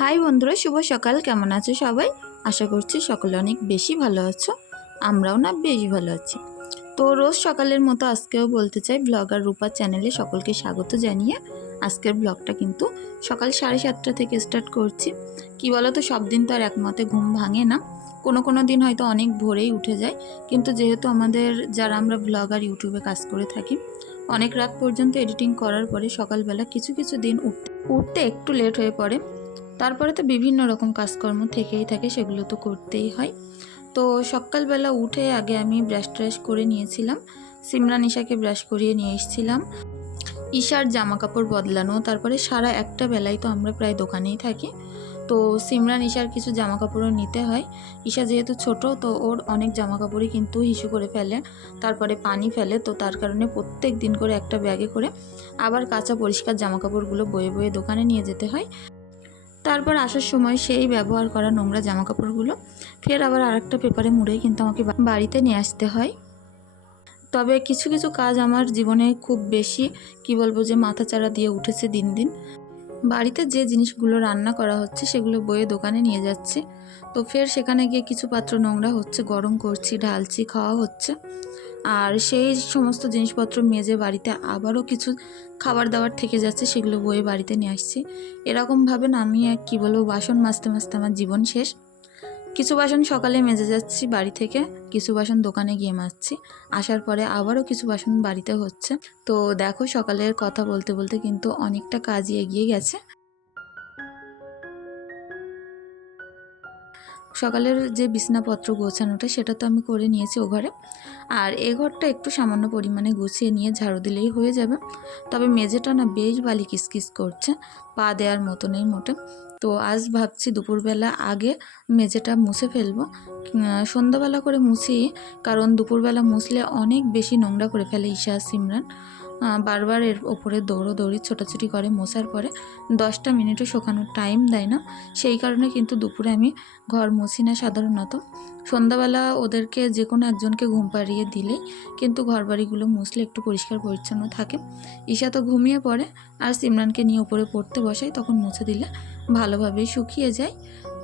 High বন্ধুরা, শুভ সকাল। কেমন আছো সবাই? আশা করছি সকলে অনেক বেশি ভালো আছো। আমরাও না বেশ ভালো আছি। তো রোজ সকালের মতো আজকেও বলতে চাই, ব্লগার রূপা চ্যানেলে সকলকে স্বাগত জানিয়ে আজকের ব্লগটা কিন্তু সকাল সাড়ে সাতটা থেকে স্টার্ট করছি। কি বলো তো সব দিন তো আর একমতে ঘুম ভাঙে না। কোনো কোনো দিন হয়তো অনেক ভোরেই উঠে যায়। কিন্তু যেহেতু আমাদের যারা আমরা ব্লগার, ইউটিউবে কাজ করে থাকি, অনেক রাত পর্যন্ত এডিটিং করার পরে সকালবেলা কিছু কিছু দিন উঠতে উঠতে একটু লেট হয়ে পড়ে। তারপরে তো বিভিন্ন রকম কাজকর্ম থেকেই থাকে, সেগুলো তো করতেই হয়। তো সকালবেলা উঠে আগে আমি ব্রাশ ট্রাশ করে নিয়েছিলাম সিমরান ঈশাকে ব্রাশ করিয়ে নিয়ে এসেছিলাম। ঈশার জামা কাপড় বদলানো, তারপরে সারা একটা বেলায় তো আমরা প্রায় দোকানেই থাকি। তো সিমরান ঈশার কিছু জামা কাপড়ও নিতে হয়। ঈশা যেহেতু ছোট, তো ওর অনেক জামা কাপড়ই কিন্তু হিসু করে ফেলে, তারপরে পানি ফেলে, তো তার কারণে প্রত্যেক দিন করে একটা ব্যাগে করে আবার কাঁচা পরিষ্কার জামা কাপড়গুলো বয়ে বয়ে দোকানে নিয়ে যেতে হয়। তারপর আসার সময় সেই ব্যবহার করা নোংরা জামা কাপড়গুলো ফের আবার আরেকটা পেপারে মুড়ে কিন্তু আমাকে বাড়িতে নিয়ে আসতে হয়। তবে কিছু কিছু কাজ আমার জীবনে খুব বেশি, কি বলব যে, মাথাচাড়া দিয়ে উঠেছে দিন দিন। বাড়িতে যে জিনিসগুলো রান্না করা হচ্ছে সেগুলো বয়ে দোকানে নিয়ে যাচ্ছি। তো ফের সেখানে গিয়ে কিছু পাত্র নোংরা হচ্ছে, গরম করছি, ঢালছি, খাওয়া হচ্ছে। আর সেই সমস্ত জিনিসপত্র মেজে বাড়িতে আবারও কিছু খাবার দাবার থেকে যাচ্ছে, সেগুলো বয়ে বাড়িতে নিয়ে আসছি। এরকমভাবে না আমি কী বলব, বাসন মাজতে মাজতে আমার জীবন শেষ। কিছু বাসন সকালে মেজে যাচ্ছি বাড়ি থেকে, কিছু বাসন দোকানে গিয়ে মাজছি। আসার পরে আবারও কিছু বাসন বাড়িতে হচ্ছে। তো দেখো সকালের কথা বলতে বলতে কিন্তু অনেকটা কাজই এগিয়ে গেছে। সকালের যে বিছনাপত্র গোছানোটা সেটা তো আমি করে নিয়েছি ও ঘরে। আর এ ঘরটা একটু সামান্য পরিমাণে গুছিয়ে নিয়ে ঝাড়ু দিলেই হয়ে যাবে। তবে মেঝেটা না বেশ বালি কিসকিস করছে, পা দেওয়ার মতো নেই মোটে। তো আজ ভাবছি দুপুরবেলা আগে মেঝেটা মুছে ফেলব। সন্ধ্যাবেলা করে মুছি, কারণ দুপুরবেলা মুছলে অনেক বেশি নোংরা করে ফেলে ঈশা সিমরান। বারবার এর ওপরে দৌড়োদৌড়ি ছোটাছুটি করে মোছার পরে দশটা মিনিটও শোকানোর টাইম দেয় না। সেই কারণে কিন্তু দুপুরে আমি ঘর মুছি না সাধারণত। সন্ধ্যাবেলা ওদেরকে যে কোনো একজনকে ঘুম পাড়িয়ে দিলেই কিন্তু ঘর বাড়িগুলো মুছলে একটু পরিষ্কার পরিচ্ছন্ন থাকে। ঈশা তো ঘুমিয়ে পড়ে, আর সিমরানকে নিয়ে ওপরে পড়তে বসাই, তখন মুছে দিলে ভালোভাবেই শুকিয়ে যায়।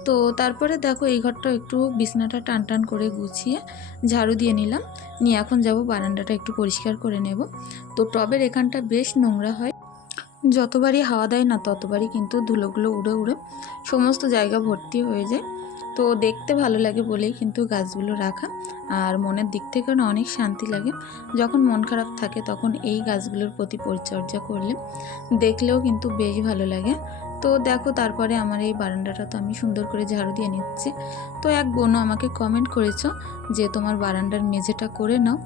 তো তারপরে দেখো এই ঘরটা একটু বিছনাটা টান টান করে গুছিয়ে ঝাড়ু দিয়ে নিলাম। নিয়ে এখন যাব, বারান্দাটা একটু পরিষ্কার করে নেব। তো টবের এখানটা বেশ নোংরা হয়। যতবারই হাওয়া দেয় না ততবারই কিন্তু ধুলোগুলো উড়ে উড়ে সমস্ত জায়গা ভর্তি হয়ে যায়। তো দেখতে ভালো লাগে বলেই কিন্তু গাছগুলো রাখা। আর মনের দিক থেকে না অনেক শান্তি লাগে। যখন মন খারাপ থাকে তখন এই গাছগুলোর প্রতি পরিচর্যা করলে দেখলেও কিন্তু বেশ ভালো লাগে। তো দেখো তারপরে আমার এই বারান্দাটা তো আমি সুন্দর করে ঝাড়ু দিয়ে নিচ্ছি। তো এক বোনও আমাকে কমেন্ট করেছ যে তোমার বারান্দার মেঝেটা করে নাও।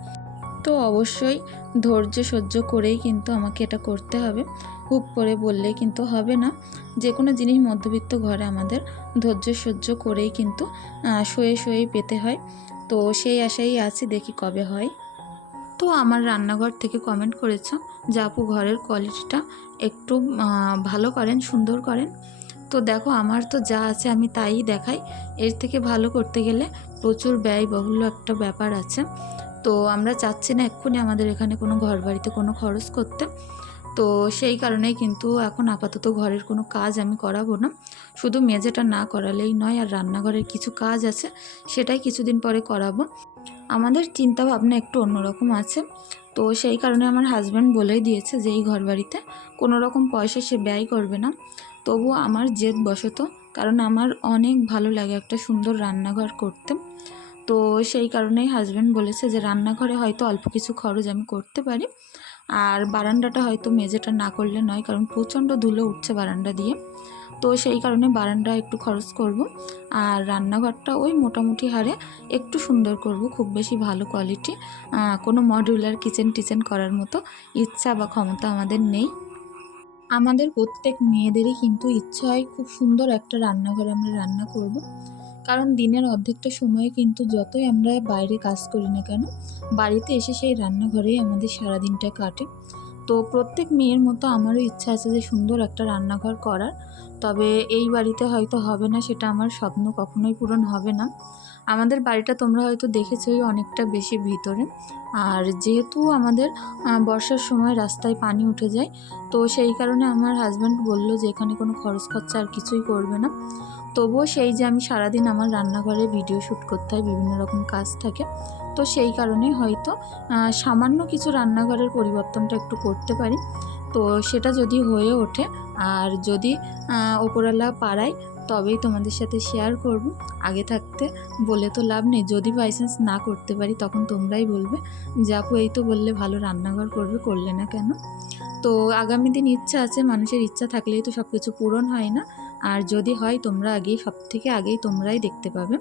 তো অবশ্যই ধৈর্য সহ্য করেই কিন্তু আমাকে এটা করতে হবে। হুক করে বললে কিন্তু হবে না। যে কোনো জিনিস মধ্যবিত্ত ঘরে আমাদের ধৈর্য সহ্য করেই কিন্তু শুয়ে শুয়েই পেতে হয়। তো সেই আশাই আছি, দেখি কবে হয়। তো আমার রান্নাঘর থেকে কমেন্ট করেছ যে আপু ঘরের কোয়ালিটিটা একটু ভালো করেন, সুন্দর করেন। তো দেখো, আমার তো যা আছে আমি তাই দেখাই। এর থেকে ভালো করতে গেলে প্রচুর ব্যয়বহুল একটা ব্যাপার আছে। তো আমরা চাচ্ছি না এক্ষুনি আমাদের এখানে কোনো ঘর বাড়িতে কোনো খরচ করতে। তো সেই কারণেই কিন্তু এখন আপাতত ঘরের কোনো কাজ আমি করাবো না। শুধু মেঝেটা না করালেই নয়, আর রান্নাঘরের কিছু কাজ আছে, সেটাই কিছুদিন পরে করাবো। আমাদের চিন্তা ভাবনা একটু অন্যরকম আছে। তো সেই কারণে আমার হাজব্যান্ড বলেই দিয়েছে যে, এই ঘরবাড়িতে কোনো রকম পয়সা সে ব্যয় করবে না। তবুও আমার জেদ বশত, কারণ আমার অনেক ভালো লাগে একটা সুন্দর রান্নাঘর করতে। তো সেই কারণেই হাজব্যান্ড বলেছে যে, রান্নাঘরে হয়তো অল্প কিছু খরচ আমি করতে পারি। আর বারান্দাটা হয়তো মেঝেটা না করলে নয়, কারণ প্রচণ্ড ধুলো উঠছে বারান্দা দিয়ে। তো সেই কারণে বারান্দা একটু খরচ করব। আর রান্নাঘরটা ওই মোটামুটি হারে একটু সুন্দর করব, খুব বেশি ভালো কোয়ালিটি কোনো মডিউলার কিচেন টিচেন করার মতো ইচ্ছা বা ক্ষমতা আমাদের নেই। আমাদের প্রত্যেক মেয়েদেরই কিন্তু ইচ্ছা হয় খুব সুন্দর একটা রান্নাঘরে আমরা রান্না করব। কারণ দিনের অর্ধেকটা সময় কিন্তু যতই আমরা বাইরে কাজ করি না কেন, বাড়িতে এসে সেই রান্নাঘরেই আমাদের সারাদিনটা কাটে। তো প্রত্যেক মেয়ের মতো আমারও ইচ্ছা আছে যে সুন্দর একটা রান্নাঘর করার, তবে এই বাড়িতে হয়তো হবে না সেটা আমার স্বপ্ন কখনোই পূরণ হবে না। আমাদের বাড়িটা তোমরা হয়তো দেখেছোই অনেকটা বেশি ভিতরে। আর যেহেতু আমাদের বর্ষার সময় রাস্তায় পানি উঠে যায়, তো সেই কারণে আমার হাজব্যান্ড বলল যে এখানে কোনো খরচ খরচা আর কিছুই করবে না। তবুও সেই যে আমি সারাদিন আমার রান্নাঘরে ভিডিও শ্যুট করতে হয়, বিভিন্ন রকম কাজ থাকে, তো সেই কারণে হয়তো সামান্য কিছু রান্নাঘরের পরিবর্তনটা একটু করতে পারি। তো সেটা যদি হয়ে ওঠে, আর যদি ওপরওয়ালা পাড়ায়, তবেই তোমাদের সাথে শেয়ার করব। আগে থাকতে বলে তো লাভ নেই, যদি বাইচান্স না করতে পারি, তখন তোমরাই বলবে যে, আপু, এই তো বললে ভালো রান্নাঘর করবে, করলে না কেন? তো আগামী দিন ইচ্ছা আছে, মানুষের ইচ্ছা থাকলেই তো সব কিছু পূরণ হয় না। আর যদি হয় তোমরা আগেই সব থেকে আগেই তোমরাই দেখতে পাবে।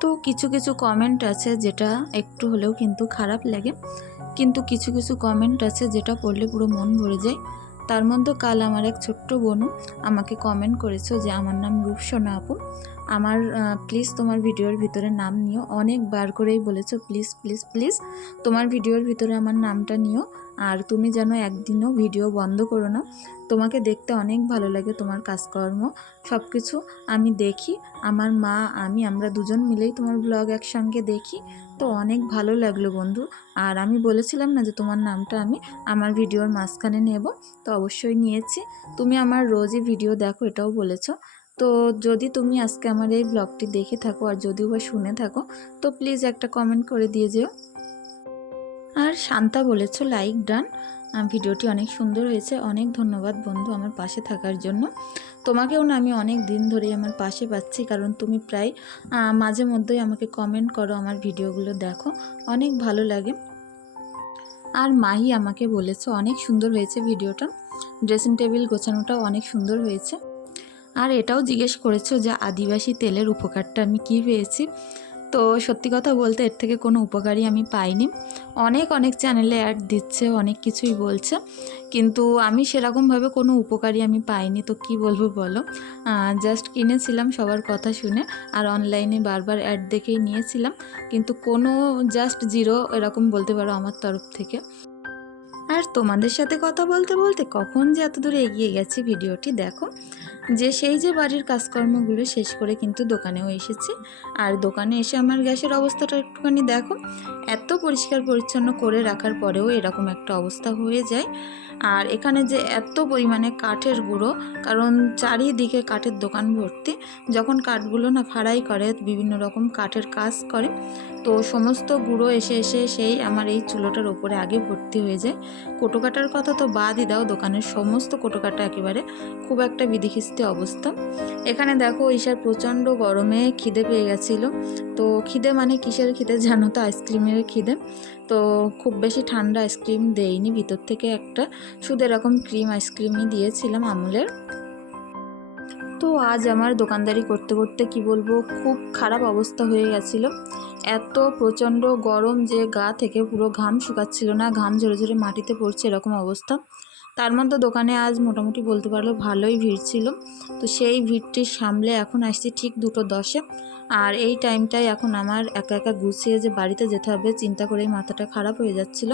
তো কিছু কিছু কমেন্ট আছে যেটা একটু হলেও কিন্তু খারাপ লাগে। কিন্তু কিছু কিছু কমেন্ট আছে যেটা পড়লে পুরো মন ভরে যায়। তার মধ্যে কাল আমার এক ছোট্ট বোনও আমাকে কমেন্ট করেছ যে, আমার নাম রূপসোনা আপু। আমার প্লিজ তোমার ভিডিওর ভিতরে নাম নিও। অনেকবার করেই বলেছ প্লিজ প্লিজ প্লিজ তোমার ভিডিওর ভিতরে আমার নামটা নিও। আর তুমি যেন একদিনও ভিডিও বন্ধ করো না। তোমাকে দেখতে অনেক ভালো লাগে তোমার কাজকর্ম। সব কিছু আমি দেখি। আমার মা, আমি, আমরা দুজন মিলেই তোমার ব্লগ একসঙ্গে দেখি। তো অনেক ভালো লাগল বন্ধু। আর আমি বলেছিলাম না যে তোমার নামটা আমি আমার ভিডিওর মাঝখানে নেব। তো অবশ্যই নিয়েছি। তুমি আমার রোজই ভিডিও দেখো, এটাও বলেছ। তো যদি তুমি আজকে আমার এই ব্লগটি দেখে থাকো আর যদিও বা শুনে থাকো, তো প্লিজ একটা কমেন্ট করে দিয়ে যেও। আর শান্তা বলেছ লাইক ডান ভিডিওটি অনেক সুন্দর হয়েছে। অনেক ধন্যবাদ বন্ধু আমার পাশে থাকার জন্য। তোমাকেও না আমি অনেক দিন ধরেই আমার পাশে পাচ্ছি, কারণ তুমি প্রায় মাঝে মধ্যেই আমাকে কমেন্ট করো, আমার ভিডিওগুলো দেখো। অনেক ভালো লাগে। আর মাহি আমাকে বলেছে, অনেক সুন্দর হয়েছে ভিডিওটা। ড্রেসিং টেবিল গোছানোটাও অনেক সুন্দর হয়েছে। আর এটাও জিজ্ঞেস করেছ যে, আদিবাসী তেলের উপকারটা আমি কী পেয়েছি? তো সত্যি কথা বলতে এর থেকে কোনো উপকারই আমি পাইনি। অনেক অনেক চ্যানেলে অ্যাড দিচ্ছে, অনেক কিছুই বলছে, কিন্তু আমি সেরকমভাবে কোনো উপকারই আমি পাইনি। তো কি বলব বলো? জাস্ট কিনেছিলাম সবার কথা শুনে, আর অনলাইনে বারবার অ্যাড দেখেই নিয়েছিলাম, কিন্তু কোনো জাস্ট জিরো এরকম বলতে পারো আমার তরফ থেকে। আর তোমাদের সাথে কথা বলতে বলতে কখন যে এত দূরে এগিয়ে গেছি ভিডিওটি দেখো। যে সেই যে বাড়ির কাজকর্মগুলো শেষ করে কিন্তু দোকানেও এসেছি। আর দোকানে এসে আমার গ্যাসের অবস্থাটা একটুখানি দেখো। এত পরিষ্কার পরিচ্ছন্ন করে রাখার পরেও এরকম একটা অবস্থা হয়ে যায়। আর এখানে যে এত পরিমাণে কাঠের গুঁড়ো, কারণ চারিদিকে কাঠের দোকান ভর্তি, যখন কাঠগুলো না ফাড়াই করে, বিভিন্ন রকম কাঠের কাজ করে তো সমস্ত গুঁড়ো এসে এসে সেই আমার এই চুলোটার ওপরে আগে ভর্তি হয়ে যায়। কোটো কাটার কথা তো বাদই দাও, দোকানের সমস্ত কোটো কাটা একেবারে খুব একটা বিধিখিস্তি অবস্থা। এখানে দেখো ঈশার প্রচণ্ড গরমে খিদে পেয়ে গেছিল। তো খিদে মানে কিসের খিদে জানো তো? আইসক্রিমের খিদে। তো খুব বেশি ঠান্ডা আইসক্রিম দেয়নি ভিতর থেকে একটা। শুধু এরকম ক্রিম আইসক্রিমই দিয়েছিলাম আমুলের। তো আজ আমার দোকানদারি করতে করতে কি বলব, খুব খারাপ অবস্থা হয়ে গেছিল। এত প্রচণ্ড গরম যে গা থেকে পুরো ঘাম শুকাচ্ছিল না, ঘাম ঝরে ঝরে মাটিতে পড়ছে এরকম অবস্থা। তার মধ্যে দোকানে আজ মোটামুটি বলতে পারল ভালোই ভিড় ছিল। তো সেই ভিড়টি সামলে এখন আসছি ঠিক দুটো দশে। আর এই টাইমটাই এখন আমার একা একা গুছিয়ে যে বাড়িতে যেতে হবে, চিন্তা করেই মাথাটা খারাপ হয়ে যাচ্ছিল।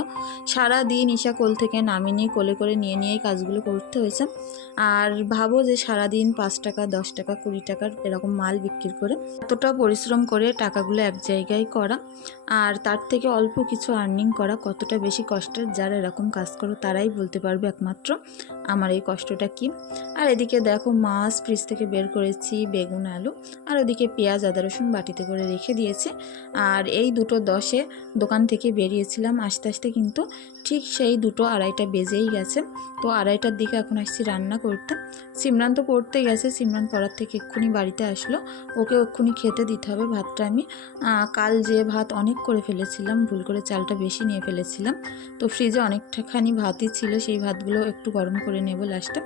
সারা দিন ঈশা কোল থেকে নামিয়ে নিয়ে কোলে করে নিয়ে নিয়েই কাজগুলো করতে হয়েছে। আর ভাবো যে সারা দিন পাঁচ টাকা, দশ টাকা, কুড়ি টাকার এরকম মাল বিক্রি করে এতটা পরিশ্রম করে টাকাগুলো এক জায়গায় করা আর তার থেকে অল্প কিছু আর্নিং করা কতটা বেশি কষ্টের যারা এরকম কাজ করো তারাই বলতে পারবে একমাত্র আমার এই কষ্টটা কি। আর এদিকে দেখো মাছ ফ্রিজ থেকে বের করেছি, বেগুন, আলু। আর ওদিকে পেঁয়াজ, আদা রসুন বাটিতে করে রেখে দিয়েছে। আর এই দুটো দশে দোকান থেকে বেরিয়েছিলাম আস্তে আস্তে কিন্তু ঠিক সেই দুটো আড়াইটা বেজেই গেছে। তো আড়াইটার দিকে এখন আসছি রান্না করতে। সিমরান তো পড়তে গেছে, সিমরান পড়ার থেকে এক্ষুনি বাড়িতে আসলো। ওকে এক্ষুনি খেতে দিতে হবে ভাতটা আমি। কাল যে ভাত অনেক করে ফেলেছিলাম, ভুল করে চালটা বেশি নিয়ে ফেলেছিলাম। তো ফ্রিজে অনেকটাখানি ভাতই ছিল, সেই ভাতগুলো একটু গরম করে নেব লাস্টে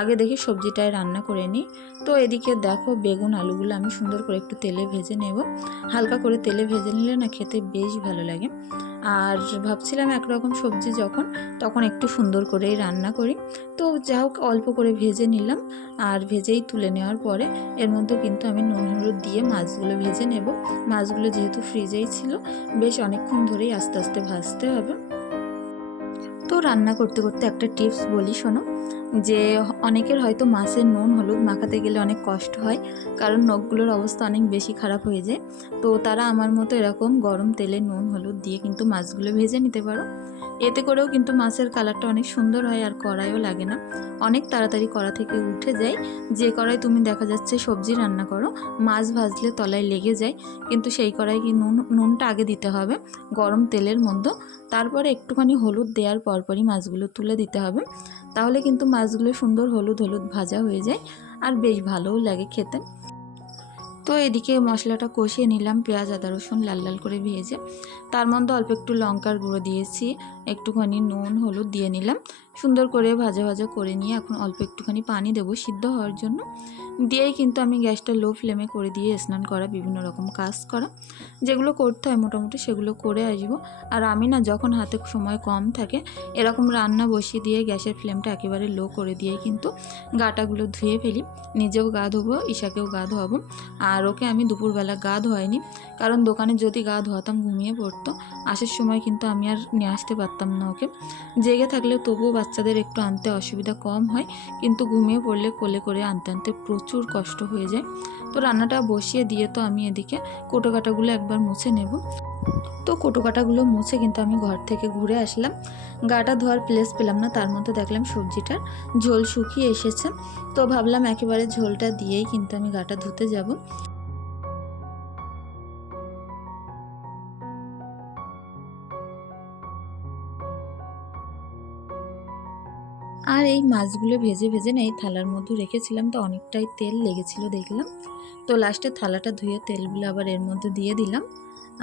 আগে দেখি সবজিটায় রান্না করে নিই। তো এদিকে দেখো বেগুন আলুগুলো আমি সুন্দর করে একটু তেলে ভেজে নেব। হালকা করে তেলে ভেজে নিলে না খেতে বেশ ভালো লাগে। আর ভাবছিলাম একরকম সবজি যখন, তখন একটু সুন্দর করেই রান্না করি। তো যা হোক, অল্প করে ভেজে নিলাম। আর ভেজেই তুলে নেওয়ার পরে, এর মধ্যে কিন্তু আমি নুন, হলুদ দিয়ে মাছগুলো ভেজে নেব। মাছগুলো যেহেতু ফ্রিজেই ছিল, বেশ অনেকক্ষণ ধরেই আস্তে আস্তে ভাজতে হবে। তো রান্না করতে করতে একটা টিপস বলি শোনো, যে অনেকের হয়তো মাছের নুন, হলুদ মাখাতে গেলে অনেক কষ্ট হয়, কারণ নখগুলোর অবস্থা অনেক বেশি খারাপ হয়ে যায়। তো তারা আমার মতো এরকম গরম তেলে নুন, হলুদ দিয়ে কিন্তু মাছগুলো ভেজে নিতে পারো। এতে করেও কিন্তু মাছের কালারটা অনেক সুন্দর হয় আর কড়াইও লাগে না। অনেক তাড়াতাড়ি কড়া থেকে উঠে যায়। যে কড়াই তুমি দেখা যাচ্ছে সবজি রান্না করো, মাছ ভাজলে তলায় লেগে যায়, কিন্তু সেই কড়াই কি নুন, নুনটা আগে দিতে হবে গরম তেলের মধ্যে। তারপরে একটুখানি হলুদ দেওয়ার পরপরই মাছগুলো তুলে দিতে হবে। তাহলে কিন্তু মাছগুলো সুন্দর হলুদ হলুদ ভাজা হয়ে যায় আর বেশ ভালোও লাগে খেতে। তো এদিকে মশলাটা কষিয়ে নিলাম, পেঁয়াজ, আদা, রসুন লাল লাল করে ভেজে। তার মধ্যে অল্প একটু লঙ্কার গুঁড়ো দিয়েছি একটুখানি নুন, হলুদ দিয়ে নিলাম। সুন্দর করে ভাজা ভাজা করে নিয়ে এখন অল্প একটুখানি পানি দেবো সিদ্ধ হওয়ার জন্য। দিয়েই কিন্তু আমি গ্যাসটা লো ফ্লেমে করে দিয়ে স্নান করা, বিভিন্ন রকম কাজ করা। যেগুলো করতে হয় মোটামুটি সেগুলো করে আসব। আর আমি না যখন হাতে সময় কম থাকে, এরকম রান্না বসিয়ে দিয়ে গ্যাসের ফ্লেমটা একেবারে লো করে দিয়ে কিন্তু গাটাগুলো ধুয়ে ফেলি। নিজেও গা ধোবো, ঈশাকেও গা ধোয়াবো। আর ওকে আমি দুপুরবেলা গা ধোয়াইনি। কারণ দোকানে যদি গা ধোয়াতাম, ঘুমিয়ে পড়তো। আসার সময় কিন্তু আমি আর নিয়ে আসতে পারতাম না ওকে। জেগে থাকলে তবুও বাচ্চাদের একটু আনতে অসুবিধা কম হয়, কিন্তু ঘুমিয়ে পড়লে কোলে করে আনতে আনতে প্রচুর কষ্ট হয়ে যায়। তো রান্নাটা বসিয়ে দিয়ে তো আমি এদিকে কোটো কাটাগুলো একবার মুছে নেব। তো কোটো কাটাগুলো মুছে কিন্তু আমি ঘর থেকে ঘুরে আসলাম। গাটা ধোয়ার প্লেস পেলাম না, তার মধ্যে দেখলাম সবজিটার ঝোল শুকিয়ে এসেছে। তো ভাবলাম একেবারে ঝোলটা দিয়েই কিন্তু আমি গাটা ধুতে যাব। আর এই মাছগুলো ভেজে ভেজে নেই থালার মধ্যে রেখেছিলাম, তো অনেকটাই তেল লেগেছিল দেখলাম। তো লাস্টে থালাটা ধুয়ে তেলগুলো আবার এর মধ্যে দিয়ে দিলাম।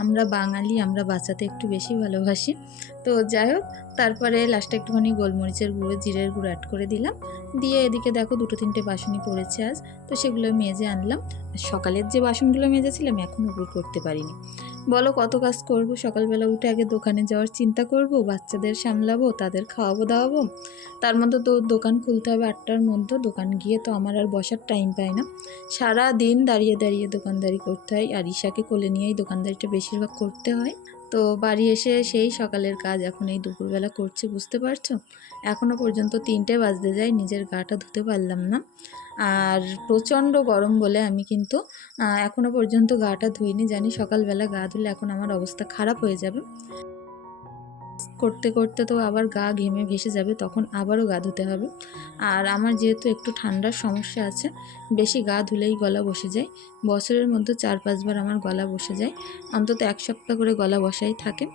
আমরা বাঙালি, আমরা বাঁচাতে একটু বেশি ভালোবাসি। তো যাই হোক তারপরে লাস্টে একটুখানি গোলমরিচের গুঁড়ো, জিরের গুঁড়ো অ্যাড করে দিলাম। দিয়ে এদিকে দেখো দুটো তিনটে বাসনই পড়েছে আজ। তো সেগুলো মেজে আনলাম। সকালের যে বাসনগুলো মেজেছিলাম এখন উপর করতে পারিনি। বলো কত কাজ করব? সকালবেলা উঠে আগে দোকানে যাওয়ার চিন্তা করব, বাচ্চাদের সামলাবো, তাদের খাওয়াবো, দাওয়াবো। তার মধ্যে তো দোকান খুলতে হবে আটটার মধ্যে। দোকান গিয়ে তো আমার আর বসার টাইম পায় না। সারা দিন দাঁড়িয়ে দাঁড়িয়ে দোকানদারি করতে হয়। আর ঈশাকে কোলে নিয়েই দোকানদারিটা বেশিরভাগ করতে হয়। তো বাড়ি এসে সেই সকালের কাজ এখন এই দুপুরবেলা করছি, বুঝতে পারছ? এখনও পর্যন্ত তিনটে বাজতে যায়, নিজের গাটা ধুতে পারলাম না। আর প্রচণ্ড গরম বলে আমি কিন্তু এখনও পর্যন্ত গাটা ধুইনি। জানি সকালবেলা গা ধুলে এখন আমার অবস্থা খারাপ হয়ে যাবে। করতে করতে তো আবার গা ঘেমে ভেসে যাবে, তখন আবারও গা ধুতে হবে। আর আমার যেহেতু একটু ঠান্ডার সমস্যা আছে, বেশি গা ধুলেই গলা বসে যায়। বছরের মধ্যে চার, পাঁচবার আমার গলা বসে যায়। অন্তত এক সপ্তাহ করে গলা বসাই থাকে।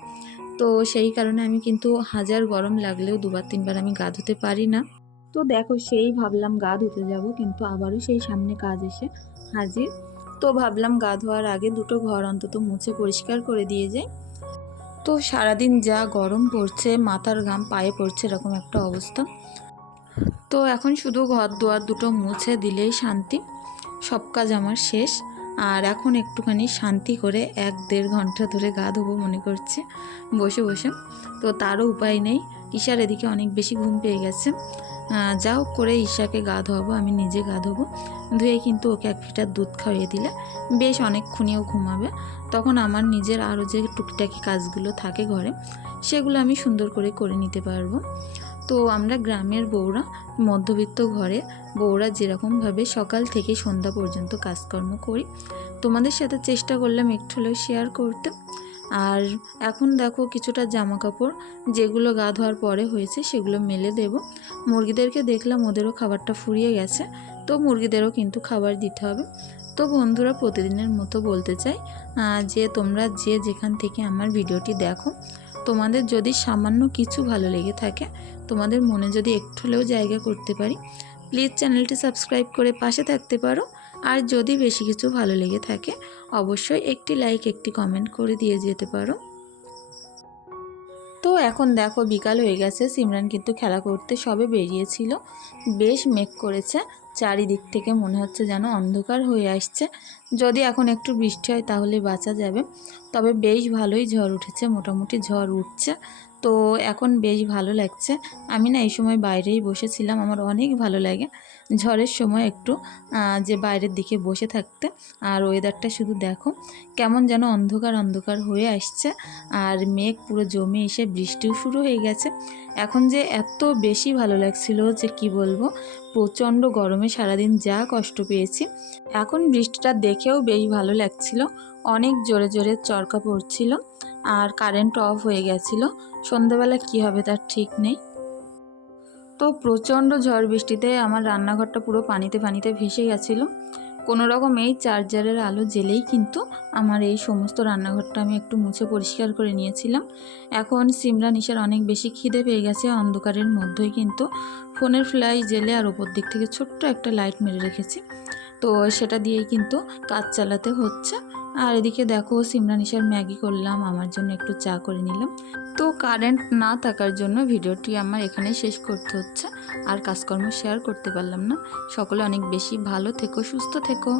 তো সেই কারণে আমি কিন্তু হাজার গরম লাগলেও দুবার, তিনবার আমি গা ধুতে পারি না। তো দেখো, সেই ভাবলাম গা ধুতে যাব, কিন্তু আবারও সেই সামনে কাজ এসে হাজির। তো ভাবলাম গা ধোয়ার আগে দুটো ঘর অন্তত মুছে পরিষ্কার করে দিয়ে যাই। তো সারাদিন যা গরম পড়ছে, মাথার ঘাম, পায়ে পড়ছে, এরকম একটা অবস্থা। তো এখন শুধু ঘর দুয়ার দুটো মুছে দিলেই শান্তি। সব কাজ আমার শেষ। আর এখন একটুখানি শান্তি করে এক দেড় ঘণ্টা ধরে গা ধোবো মনে করছে, বসে বসে। তো তারও উপায় নেই। ঈশার এদিকে অনেক বেশি ঘুম পেয়ে গেছে। যা হোক করে ঈশাকে গা ধোয়াবো, আমি নিজে গা ধোবো। ধুয়ে কিন্তু ওকে এক ফিটার দুধ খাইয়ে দিলে বেশ অনেকক্ষণিও ঘুমাবে। তখন আমার নিজের আরও যে টুকিটাকি কাজগুলো থাকে ঘরে, সেগুলো আমি সুন্দর করে করে নিতে পারব। তো আমরা গ্রামের বউরা, মধ্যবিত্ত ঘরে বউরা যেরকমভাবে সকাল থেকে সন্ধ্যা পর্যন্ত কাজকর্ম করি, তোমাদের সাথে চেষ্টা করলাম একটু হলেও শেয়ার করতে। আর এখন দেখো কিছুটা জামা কাপড় যেগুলো গা ধোয়ার পরে হয়েছে সেগুলো মেলে দেব। মুরগিদেরকে দেখলাম ওদেরও খাবারটা ফুরিয়ে গেছে, তো মুরগিদেরও কিন্তু খাবার দিতে হবে। তো বন্ধুরা প্রতিদিনের মতো বলতে চাই যে তোমরা যে যেখান থেকে আমার ভিডিওটি দেখো, তোমাদের যদি সামান্য কিছু ভালো লেগে থাকে, তোমাদের মনে যদি একটু হলেও জায়গা করতে পারি প্লিজ চ্যানেলটি সাবস্ক্রাইব করে পাশে থাকতে পারো। আর যদি বেশি কিছু ভালো লেগে থাকে, অবশ্যই একটি লাইক একটি কমেন্ট করে দিয়ে যেতে পারো। তো এখন দেখো বিকাল হয়ে গেছে, সিমরান কিন্তু খেলা করতে সবে বেরিয়েছিল। বেশ মেঘ করেছে চারিদিক থেকে মনে হচ্ছে যেন অন্ধকার হয়ে আসছে। যদি এখন একটু বৃষ্টি হয় তাহলে বাঁচা যাবে। তবে বেশ ভালোই ঝড় উঠেছে, মোটামুটি ঝড় উঠছে। তো এখন বেশ ভালো লাগছে। আমি না এই সময় বাইরেই বসেছিলাম, আমার অনেক ভালো লাগে। ঝড়ের সময় একটু যে বাইরের দিকে বসে থাকতে। আর ওয়েদারটা শুধু দেখো, কেমন যেন অন্ধকার অন্ধকার হয়ে আসছে। আর মেঘ পুরো জমে এসে বৃষ্টিও শুরু হয়ে গেছে। এখন যে এত বেশি ভালো লাগছিল যে কি বলব, প্রচণ্ড গরমে সারাদিন যা কষ্ট পেয়েছি। এখন বৃষ্টিটা দেখেও বেশ ভালো লাগছিল। অনেক জোরে জোরে চরকা পড়ছিল। আর কারেন্ট অফ হয়ে গেছিল। সন্ধ্যাবেলা কি হবে তার ঠিক নেই। তো প্রচণ্ড ঝড় বৃষ্টিতে আমার রান্নাঘরটা পুরো পানিতে পানিতে ভেসে গেছিল। কোনো রকম এই চার্জারের আলো জেলেই কিন্তু আমার এই সমস্ত রান্নাঘরটা আমি একটু মুছে পরিষ্কার করে নিয়েছিলাম। এখন সিমরা নিশার অনেক বেশি খিদে পেয়ে গেছে, অন্ধকারের মধ্যেই কিন্তু ফোনের ফ্লাই জেলে আর ওপর দিক থেকে ছোট্ট একটা লাইট মেরে রেখেছি। তো সেটা দিয়েই কিন্তু কাজ চালাতে হচ্ছে। আর এদিকে দেখো সিমরা নিশার ম্যাগি করলাম, আমার জন্য একটু চা করে নিলাম। তো কারেন্ট না থাকার জন্য ভিডিওটি আমার এখানে শেষ করতে হচ্ছে। আর কাজকর্ম শেয়ার করতে পারলাম না। সকলে অনেক বেশি ভালো থেকো, সুস্থ থেকো।